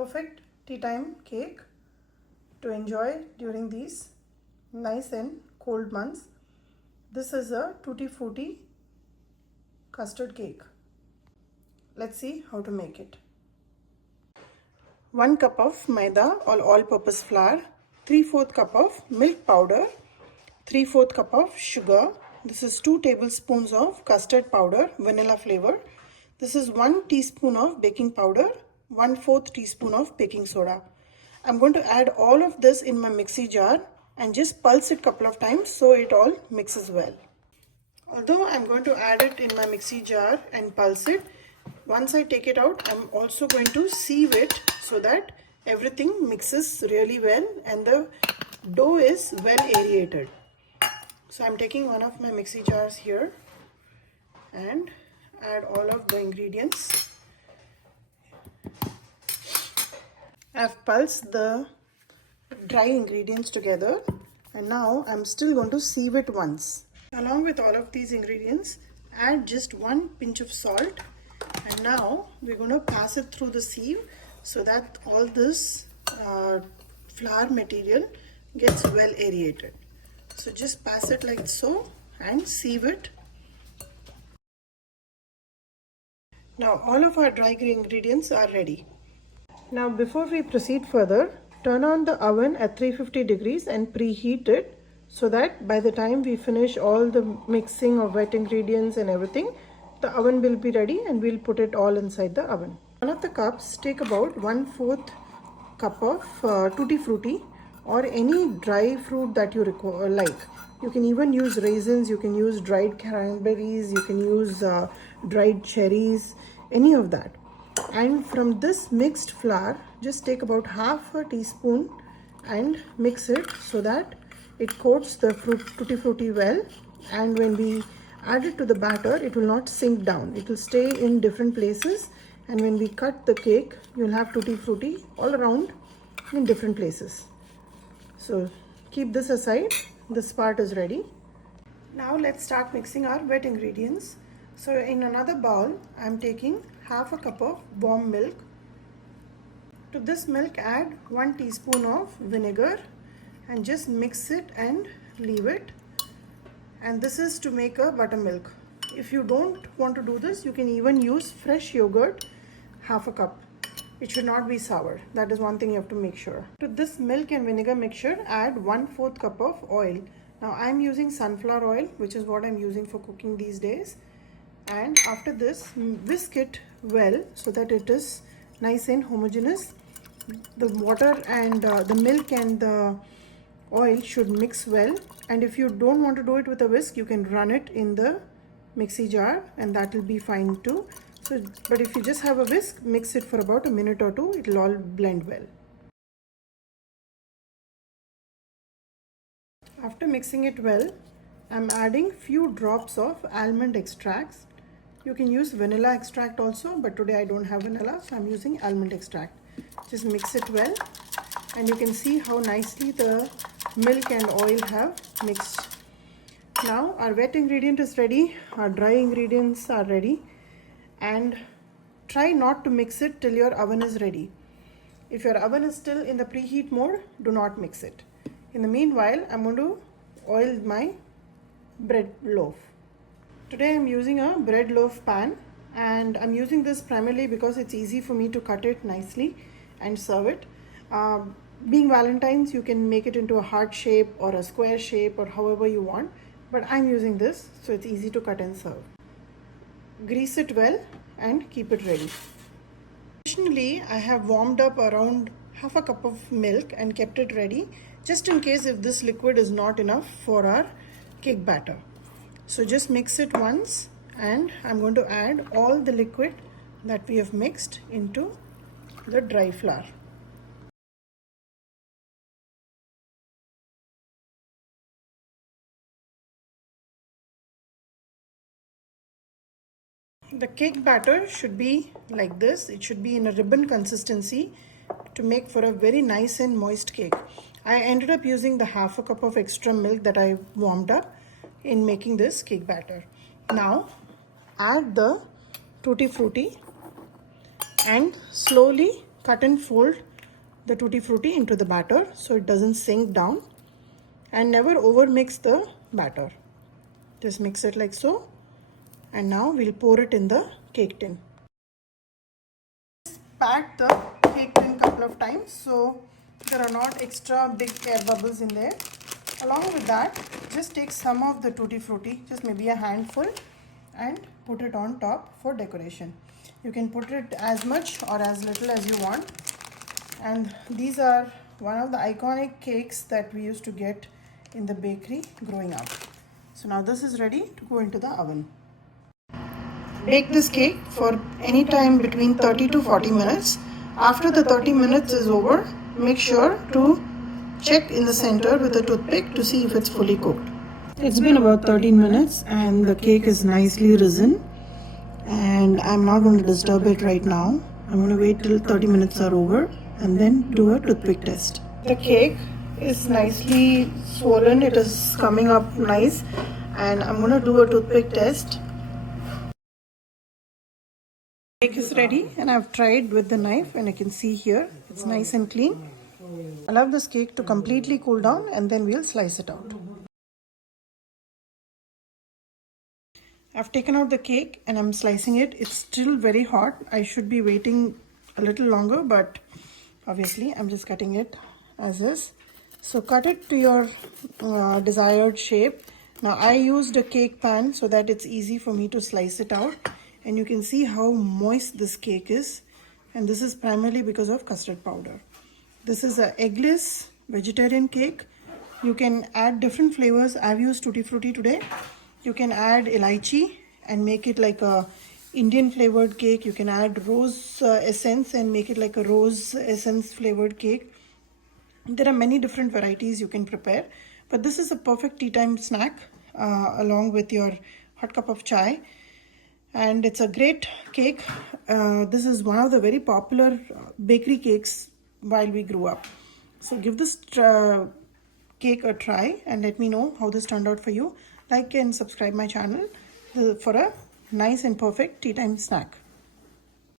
perfect tea time cake to enjoy during these nice and cold months. This is a Tutti Fruti custard cake. Let's see how to make it. 1 cup of Maida or all-purpose flour, 3/4 cup of milk powder, 3/4 cup of sugar. This is 2 tablespoons of custard powder, vanilla flavor. This is 1 teaspoon of baking powder, 1/4 teaspoon of baking soda. I'm going to add all of this in my mixie jar and just pulse it a couple of times so it all mixes well. Although I'm going to add it in my mixie jar and pulse it, once I take it out, I'm also going to sieve it so that everything mixes really well and the dough is well aerated. So I'm taking one of my mixie jars here and add all of the ingredients. I've pulsed the dry ingredients together and now I'm still going to sieve it once. Along with all of these ingredients, add just 1 pinch of salt, and now we're going to pass it through the sieve so that all this flour material gets well aerated. So just pass it like so and sieve it. Now all of our dry ingredients are ready. Now before we proceed further, turn on the oven at 350 degrees and preheat it so that by the time we finish all the mixing of wet ingredients and everything, the oven will be ready and we'll put it all inside the oven. One of the cups, take about 1/4 cup of Tutti Fruti or any dry fruit that you like. You can even use raisins, you can use dried cranberries, you can use dried cherries, any of that. And from this mixed flour, just take about 1/2 teaspoon and mix it so that it coats the Tutti Fruti well, and when we add it to the batter, it will not sink down. It will stay in different places, and when we cut the cake, you'll have Tutti Fruti all around in different places. So keep this aside. This part is ready. Now let's start mixing our wet ingredients. So in another bowl, I'm taking 1/2 cup of warm milk. To this milk, add 1 teaspoon of vinegar and just mix it and leave it. And this is to make a buttermilk. If you don't want to do this, you can even use fresh yogurt, 1/2 cup. It should not be sour. That is one thing you have to make sure. To this milk and vinegar mixture, add 1/4 cup of oil. Now I'm using sunflower oil, which is what I'm using for cooking these days. And after this, whisk it well so that it is nice and homogeneous. The water and the milk and the oil should mix well, and if you don't want to do it with a whisk, you can run it in the mixie jar and that will be fine too. So but if you just have a whisk, mix it for about a minute or two, it will all blend well. After mixing it well, I'm adding few drops of almond extracts. You can use vanilla extract also, but today I don't have vanilla, so I'm using almond extract. Just mix it well, and you can see how nicely the milk and oil have mixed. Now our wet ingredient is ready, our dry ingredients are ready, and try not to mix it till your oven is ready. If your oven is still in the preheat mode, do not mix it. In the meanwhile, I'm going to oil my bread loaf. Today I'm using a bread loaf pan, and I'm using this primarily because it's easy for me to cut it nicely and serve it. Being Valentine's, you can make it into a heart shape or a square shape or however you want, but I'm using this so it's easy to cut and serve. Grease it well and keep it ready. Additionally, I have warmed up around 1/2 cup of milk and kept it ready just in case if this liquid is not enough for our cake batter. So just mix it once, and I'm going to add all the liquid that we have mixed into the dry flour. The cake batter should be like this. It should be in a ribbon consistency to make for a very nice and moist cake. I ended up using the 1/2 cup of extra milk that I warmed up in making this cake batter. Now add the Tutti Frutti and slowly cut and fold the Tutti Frutti into the batter so it doesn't sink down, and never over mix the batter. Just mix it like so, and now we'll pour it in the cake tin. Pat the cake tin couple of times so there are not extra big air bubbles in there. Along with that, just take some of the Tutti Frutti, just maybe a handful, and put it on top for decoration. You can put it as much or as little as you want. And these are one of the iconic cakes that we used to get in the bakery growing up. So now this is ready to go into the oven. Bake this cake for any time between 30 to 40 minutes. After the 30 minutes is over, make sure to check in the center with a toothpick to see if it's fully cooked. It's been about 13 minutes and the cake is nicely risen, and I'm not going to disturb it right now. I'm going to wait till 30 minutes are over and then do a toothpick test. The cake is nicely swollen, it is coming up nice, and I'm going to do a toothpick test. Cake is ready and I've tried with the knife, and you can see here it's nice and clean. Allow this cake to completely cool down and then we'll slice it out. I've taken out the cake and I'm slicing it. It's still very hot. I should be waiting a little longer, but obviously I'm just cutting it as is. So cut it to your desired shape. Now I used a cake pan so that it's easy for me to slice it out, and you can see how moist this cake is, and this is primarily because of custard powder. This is an eggless vegetarian cake. You can add different flavors. I've used Tutti Frutti today. You can add elaichi and make it like a Indian flavored cake. You can add rose essence and make it like a rose essence flavored cake. There are many different varieties you can prepare, but this is a perfect tea time snack along with your hot cup of chai. And it's a great cake. This is one of the very popular bakery cakes while we grew up. So give this cake a try and let me know how this turned out for you. Like and subscribe my channel for a nice and perfect tea time snack.